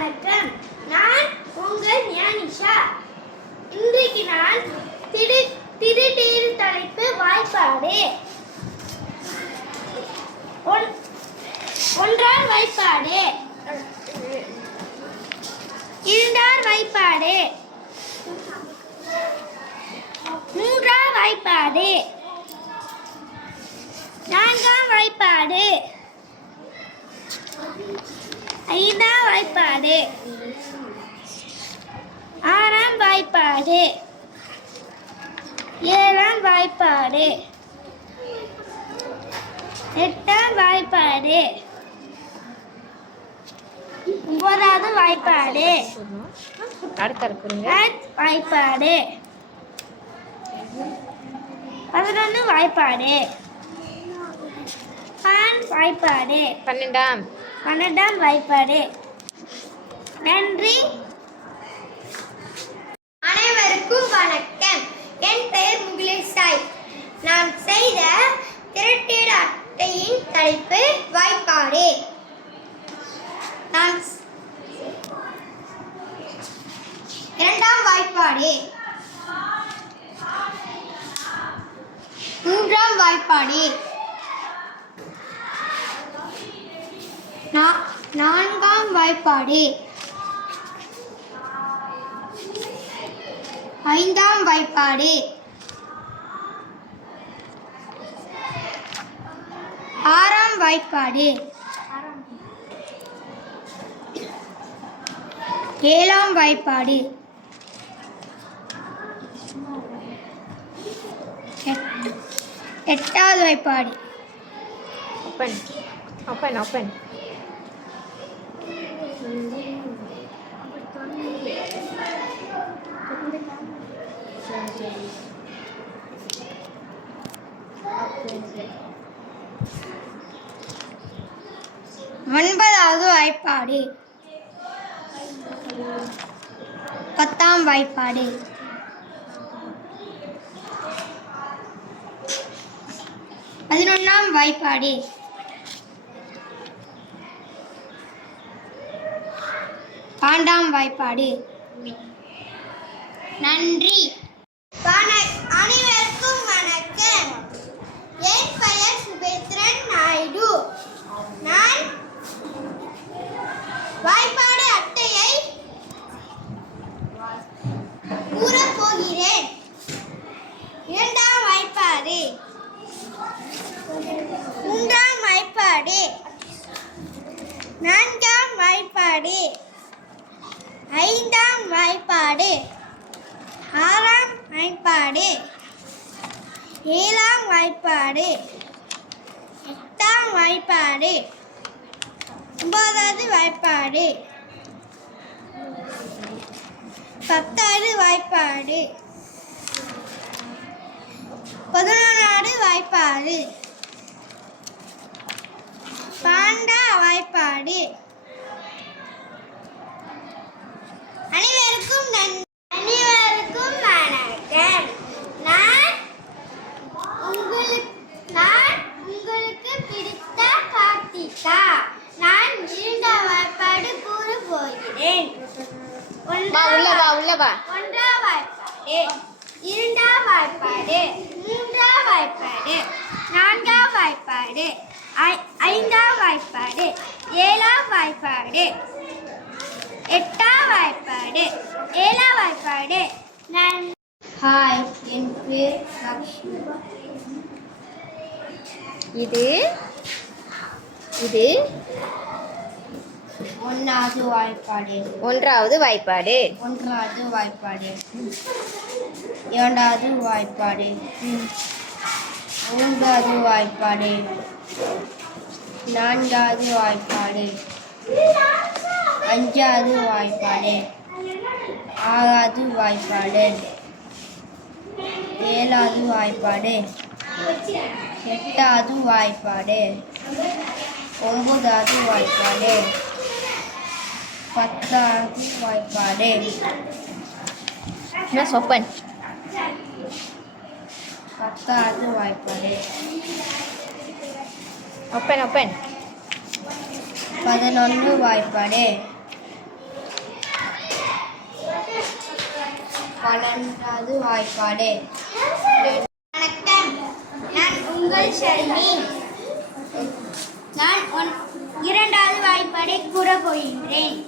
வணக்கம். நான் உங்கள் ஞானிஷா. இன்றைக்கு நான் திருடீர் தலைப்பு வாய்ப்பாடு. ஒன்றாம் வாய்ப்பாடு, இரண்டாம் வாய்ப்பாடு, மூன்றாம் வாய்ப்பாடு, நான்காம் வாய்ப்பாடு, ஐந்தாம் வாய்ப்பாடு, ஆறாம் வாய்ப்பாடு, ஏழாம் வாய்ப்பாடு, எட்டாம் வாய்ப்பாடு, ஒன்பதாவது வாய்ப்பாடு, வாய்ப்பாடு, 11 வாய்ப்பாடு, வாய்ப்பாடு, 12ஆம் வாய்ப்பாடு. நன்றி. அனைவருக்கும் வணக்கம். என் பெயர் முகிலேஷாய். நான் செய்த திரட்டீடு அட்டையின் தலைப்பு வாய்ப்பாடு. நான் இரண்டாம் வாய்ப்பாடு, மூன்றாம் வாய்ப்பாடு, நான்காம் வாய்ப்பாடு, ஐந்தாம் வாய்ப்பாடு, ஆறாம் வாய்ப்பாடு, ஏழாம் வாய்ப்பாடு, எட்டாவது வாய்ப்பாடு. ஓப்பன் 9வது வாய்ப்பாடு, 10ஆம் வாய்ப்பாடு, 11ஆம் வாய்ப்பாடு, 12ஆம் வாய்ப்பாடு. நன்றி. அனைவருக்கும் வணக்கம். என் பெயர் சுபேத்ரன் நாயுடு. நான் வாய்ப்பாடு அட்டையை கூறப் போகிறேன். இரண்டாம் வாய்ப்பாடு, மூன்றாம் வாய்ப்பாடு, நான்காம் வாய்ப்பாடு, ஐந்தாம் வாய்ப்பாடு, ஆறாம் வாய்ப்பாடு, ஏழாம் வாய்ப்பாடு, எட்டாம் வாய்ப்பாடு, 9வது வாய்ப்பாடு, 10வது வாய்ப்பாடு, 11வது வாய்ப்பாடு, 12ஆம் வாய்ப்பாடு. அனைவருக்கும் நன்றி. அனைவருக்கும் வணக்கம். நான் உங்களுக்கு பிடித்த கார்த்திகா. நான் இரண்டாம் வாய்ப்பாடு கூற போகிறேன். ஒன்றாம் வாய்ப்பாடு, இரண்டாம் வாய்ப்பாடு, மூன்றாம் வாய்ப்பாடு, நான்காம் வாய்ப்பாடு, ஐந்தாம் வாய்ப்பாடு, ஏழாம் வாய்ப்பாடு, எட்டாம் வாய்ப்பாடு, ஏழாம் வாய்ப்பாடு. ஹாய், என் பேர் லக்ஷ்மி. இது 1வது வாய்ப்பாடு, 1வது வாய்ப்பாடு, 1வது வாய்ப்பாடு, 2வது வாய்ப்பாடு, 3வது வாய்ப்பாடு, 4வது வாய்ப்பாடு, 5வது வாய்ப்பாடு, 6வது வாய்ப்பாடு, 7வது வாய்ப்பாடு, 8வது வாய்ப்பாடு, 9வது வாய்ப்பாடு, 10வது வாய்ப்பாடு. ஓப்பன் 10வது வாய்ப்பாடு, ஓப்பன் 11 வாய்ப்பாடு, 12வது வாய்ப்பாடு. வணக்கம், நான் உங்கள் ஷர்மி. நான் 2வது வாய்ப்பாடை கூறப் போகின்றேன்.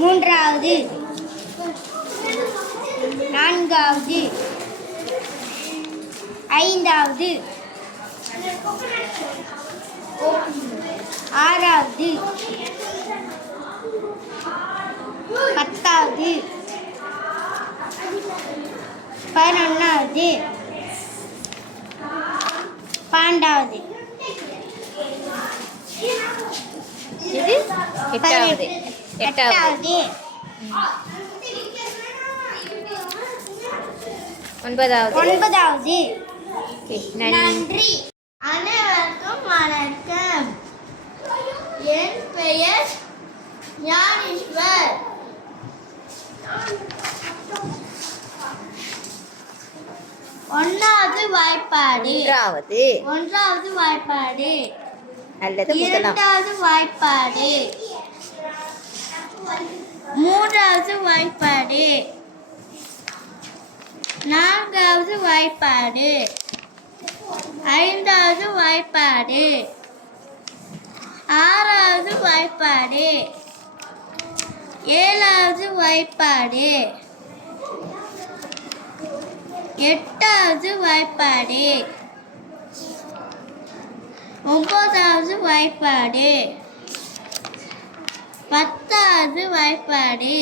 மூன்றாவது, நான்காவது, ஐந்தாவது, ஆறாவது, 10வது, 11வது, 12வது. இது 8வது. 8வது. 9வது. 9வது. Okay, நன்றி. நன்றி. அனைவருக்கும் வணக்கம். என் பெயர் ஞானேஸ்வர். 1வது வாய்ப்பாடு. 1வது வாய்ப்பாடு. அல்லது முதலாம். 2வது வாய்ப்பாடு. 3வது வாய்ப்பாடு. 4வது வாய்ப்பாடு. 5வது வாய்ப்பாடு. 6வது வாய்ப்பாடு. 7வது வாய்ப்பாடு. 8வது வாய்ப்பாடு. 9வது வாய்ப்பாடு. 10வது வாய்ப்பாடு.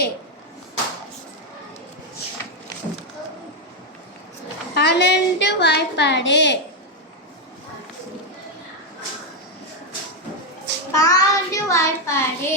12 வாய்ப்பாடு. 12 வாய்ப்பாடு.